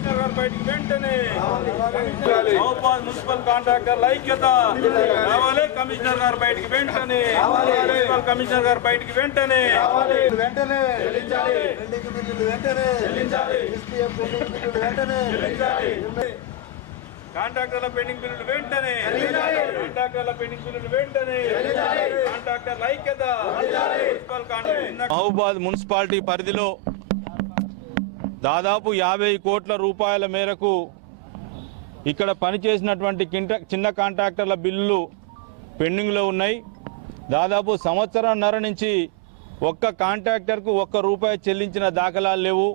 Commissioner గారు బయటికి వెంటనే మహబూబాబాద్ మున్సిపల్ కాంట్రాక్టర్ల ఐక్యత కావాలి. కమిషనర్ గారు బయటికి వెంటనే మున్సిపల్ కమిషనర్ గారు బయటికి వెంటనే కాంట్రాక్టర్ల పెండింగ్ బిల్లులు వెంటనే కాంట్రాక్టర్ల పెండింగ్ బిల్లులు వెంటనే కాంట్రాక్టర్ల ఐక్యత. మహబూబాబాద్ మున్సిపాలిటీ పరిధిలో దాదాపు 50 కోట్ల రూపాయల మేరకు ఇక్కడ పనిచేసినటువంటి చిన్న కాంట్రాక్టర్ల బిల్లులు పెండింగ్లో ఉన్నాయి. దాదాపు సంవత్సరంన్నర నుంచి ఒక్క కాంట్రాక్టర్కు ₹1 చెల్లించిన దాఖలాలు లేవు.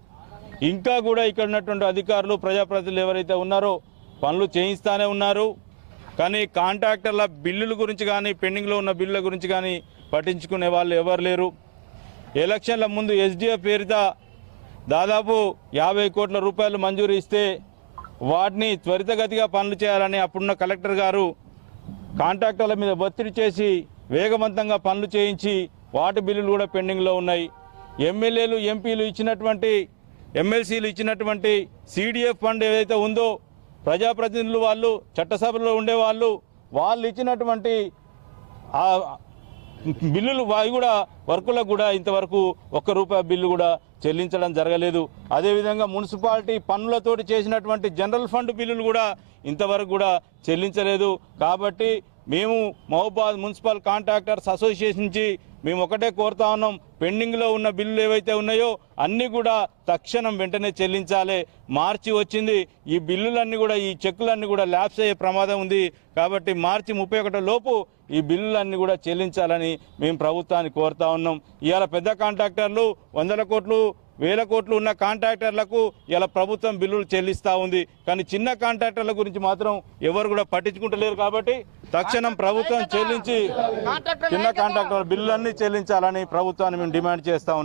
ఇంకా కూడా ఇక్కడ ఉన్నటువంటి అధికారులు ప్రజాప్రతినిధులు ఎవరైతే ఉన్నారో పనులు చేయిస్తూనే ఉన్నారు. కానీ కాంట్రాక్టర్ల బిల్లుల గురించి కానీ పెండింగ్లో ఉన్న బిల్లుల గురించి కానీ పట్టించుకునే వాళ్ళు ఎవరు లేరు. ఎలక్షన్ల ముందు ఎస్డిఎఫ్ పేరిట దాదాపు 50 కోట్ల రూపాయలు మంజూరు ఇస్తే వాటిని త్వరితగతిగా పనులు చేయాలని అప్పుడున్న కలెక్టర్ గారు కాంట్రాక్టర్ల మీద ఒత్తిడి చేసి వేగవంతంగా పనులు చేయించి వాటి బిల్లులు కూడా పెండింగ్లో ఉన్నాయి. ఎమ్మెల్యేలు ఎంపీలు ఇచ్చినటువంటి ఎమ్మెల్సీలు ఇచ్చినటువంటి సిడిఎఫ్ ఫండ్ ఏదైతే ఉందో ప్రజాప్రతినిధులు వాళ్ళు చట్టసభలో ఉండేవాళ్ళు వాళ్ళు ఇచ్చినటువంటి బిల్లులు అవి కూడా వర్కులకు కూడా ఇంతవరకు ₹1 బిల్లు కూడా చెల్లించడం జరగలేదు. అదేవిధంగా మున్సిపాలిటీ పన్నులతోటి చేసినటువంటి జనరల్ ఫండ్ బిల్లులు కూడా ఇంతవరకు కూడా చెల్లించలేదు. కాబట్టి మేము మహబూబాబాద్ మున్సిపల్ కాంట్రాక్టర్స్ అసోసియేషన్ నుంచి మేము ఒకటే కోరుతా ఉన్నాం, పెండింగ్లో ఉన్న బిల్లులు ఏవైతే ఉన్నాయో అన్నీ కూడా తక్షణం వెంటనే చెల్లించాలి. మార్చి వచ్చింది, ఈ బిల్లులన్నీ కూడా ఈ చెక్కులన్నీ కూడా ల్యాప్స్ అయ్యే ప్రమాదం ఉంది. కాబట్టి మార్చి 31 లోపు ఈ బిల్లులన్నీ కూడా చెల్లించాలని మేము ప్రభుత్వాన్ని కోరుతా ఉన్నాం. ఇవాళ పెద్ద కాంట్రాక్టర్లు 100 కోట్లు 1000 కోట్లు ఉన్న కాంట్రాక్టర్లకు ఇలా ప్రభుత్వం బిల్లులు చెల్లిస్తూ ఉంది. కానీ చిన్న కాంట్రాక్టర్ల గురించి మాత్రం ఎవరు కూడా పట్టించుకుంటలేరు. కాబట్టి తక్షణం ప్రభుత్వం చెల్లించి చిన్న కాంట్రాక్టర్ల బిల్లులన్నీ చెల్లించాలని ప్రభుత్వాన్ని మేము డిమాండ్ చేస్తా ఉన్నాం.